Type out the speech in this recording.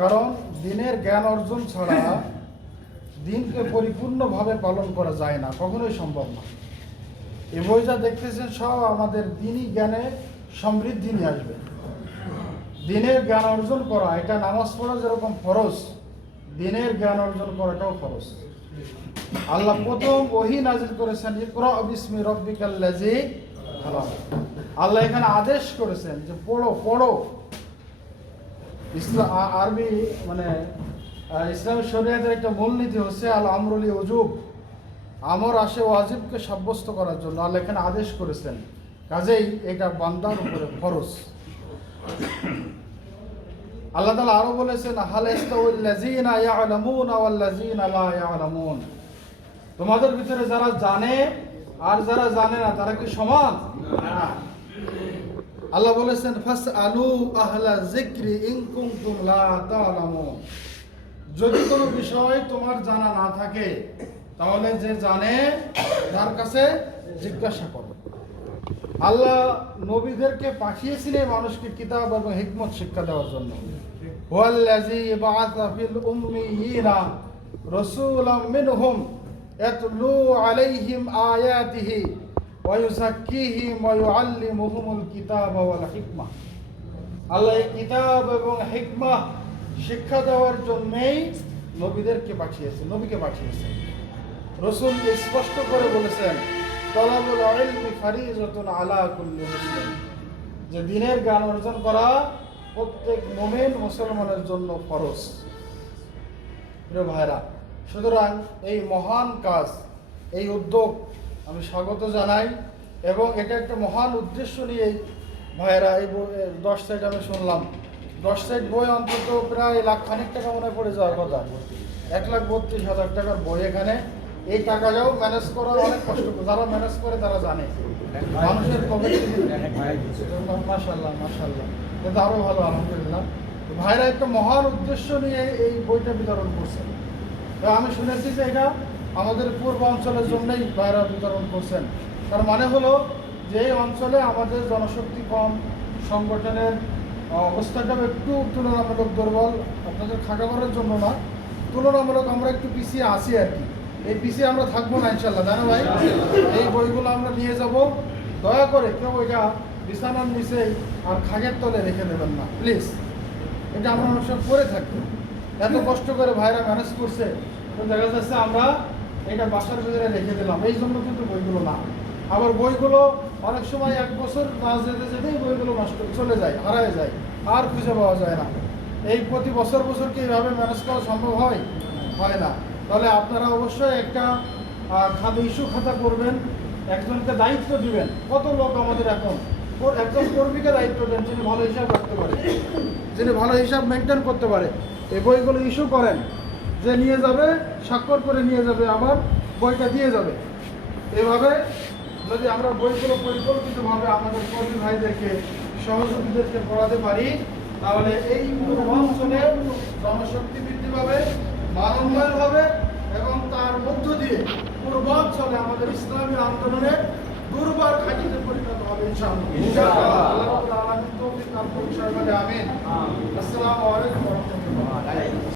কারণ দিনের জ্ঞান অর্জন ছাড়া দিনকে পরিপূর্ণভাবে পালন করা যায় না, কখনোই সম্ভব না। এই বই যা দেখতেছেন, সব আমাদের দিনই জ্ঞানে সমৃদ্ধি নিয়ে আসবে। দিনের জ্ঞান অর্জন করা, এটা নামাজ পড়া যেরকম ফরজ, দিনের জ্ঞান অর্জন করাটাও ফরজ। আল্লাহ প্রথম ওহি নাজিল করেছেন, ইকরা বিসমি রব্বিকাল্লাজি আল্লাহ এখানে আদেশ করেছেন যে, পড়ো পড়ো। ইসলাম আরবি মানে ইসলামী শরীয়তের একটা মূলনীতি হচ্ছে আল আমরুলি অজুব আমর আসে ওয়াজিবকে সাব্যস্ত করার জন্য। আল্লাহ এখানে আদেশ করেছেন, কাজেই এটা বান্দার উপরে ফরজ। আল্লাহ তালা আরও বলেছেন, হাল ইস্তাউল্লাযীনা ইয়ালামুনা ওয়াল্লাযীনা লা ইয়ালামুন। তোমাদের ভিতরে যারা জানে, আর যারা জানে না, তারা কি সমান? আল্লাহ বলেছেন ফাস আলু আহলা জিক্রি ইন কুনতুম লা তা'লামুন যদি কোনো বিষয় তোমার জানা না থাকে, তাহলে যে জানে, তার কাছে জিজ্ঞাসা করো। আল্লাহ নবীদেরকে পাঠিয়েছিলেন মানুষকে কিতাব এবং হিকমত শিক্ষা দেওয়ার জন্য। হুয়াল্লাযী বাআসা ফিল উম্মিয়িনা রাসূলাম মিনহুম ইয়াতলু আলাইহিম আয়াতিহি। ওয়া ইউযাক্কিহিম ওয়া ইউআল্লিমুহুমুল কিতাবা ওয়াল হিকমা। আল্লাহ এই কিতাব এবং হিকমা শিক্ষা দেওয়ার জন্যই নবীদেরকে পাঠিয়েছেন নবীকে পাঠিয়েছেন রসুল স্পষ্ট করে বলেছেন, তলাবুল ইলমি ফারিজাতুন আলা কুল্লি মুসলিম। যে দিনের জ্ঞান অর্জন করা প্রত্যেক মোমেন মুসলমানের জন্য ফরজ। প্রিয় ভাইরা, সুতরাং এই মহান কাজ, এই উদ্যোগ আমি স্বাগত জানাই এবং এটা একটা মহান উদ্দেশ্য নিয়ে ভাইয়েরা, এই দশ সাইড আমি শুনলাম। দশ সাইড বই অন্তত প্রায় লাখ খানিক টাকা মনে পড়ে যাওয়ার কথা। এক লাখ বত্রিশ হাজার টাকার বই এখানে। এই টাকাটাও ম্যানেজ করার অনেক কষ্ট যারা ম্যানেজ করে তারা জানে। মানুষের কমিটি মাসাল্লাহ মাসাল্লাহ কিন্তু আরও ভালো, আলহামদুলিল্লাহ। ভাইরা, একটা মহান উদ্দেশ্য নিয়ে এই বইটা বিতরণ করছেন। তো আমি শুনেছি যে এটা আমাদের পূর্ব অঞ্চলের জন্যই ভাইরা বিতরণ করছেন। তার মানে হলো যে অঞ্চলে আমাদের জনশক্তি কম সংগঠনের আহ, অবস্থাটা একটু তুলনামূলক দুর্বল আপনাদের থাকা করার জন্য না। তুলনামূলক আমরা একটু পিছিয়ে আসি আর কি। এই পিছিয়ে আমরা থাকব না ইনশাল্লাহ জানো ভাই? এই বইগুলো আমরা নিয়ে যাব। দয়া করে কেউ এটা বিছানার নিচে আর খাগের তলে রেখে দেবেন না প্লিজ। এটা আমরা সময় করে থাকি। এত কষ্ট করে ভাইরা ম্যানেজ করছে। তো দেখা যাচ্ছে আমরা এটা বাসার ভিতরে রেখে দিলাম। এই জন্য কিন্তু বইগুলো না। আবার বইগুলো অনেক সময় এক বছর না যেতে যেতেই বইগুলো নষ্ট চলে যায়, হারায় যায়, আর খুঁজে পাওয়া যায় না। এই প্রতি বছর বছর কি এইভাবে ম্যানেজ করা সম্ভব হয়? হয় না। তাহলে আপনারা অবশ্যই একটা খালি ইস্যু খাতা করবেন, একজনকে দায়িত্ব দিবেন। কত লোক আমাদের এখন? একজন কর্মীকে দায়িত্ব দেন, যিনি ভালো হিসাব রাখতে পারে, যিনি ভালো হিসাব মেনটেন করতে পারে। এই বইগুলো ইস্যু করেন। যে নিয়ে যাবে স্বাক্ষর করে নিয়ে যাবে আবার বইটা দিয়ে যাবে। এভাবে যদি আমরা বইগুলো পরিকল্পিতভাবে আমাদের কর্মী ভাইদেরকে সহযোগীদেরকে পড়াতে পারি তাহলে এই পূর্বাঞ্চলে জনশক্তি বৃদ্ধি পাবে মানবময় হবে এবং তার মধ্য দিয়ে পূর্বাঞ্চলে আমাদের ইসলামী আন্দোলনে দুর্বার ঘাটিতে পরিণত হবে ইনশাআল্লাহ। আমিন। আসসালামু আলাইকুম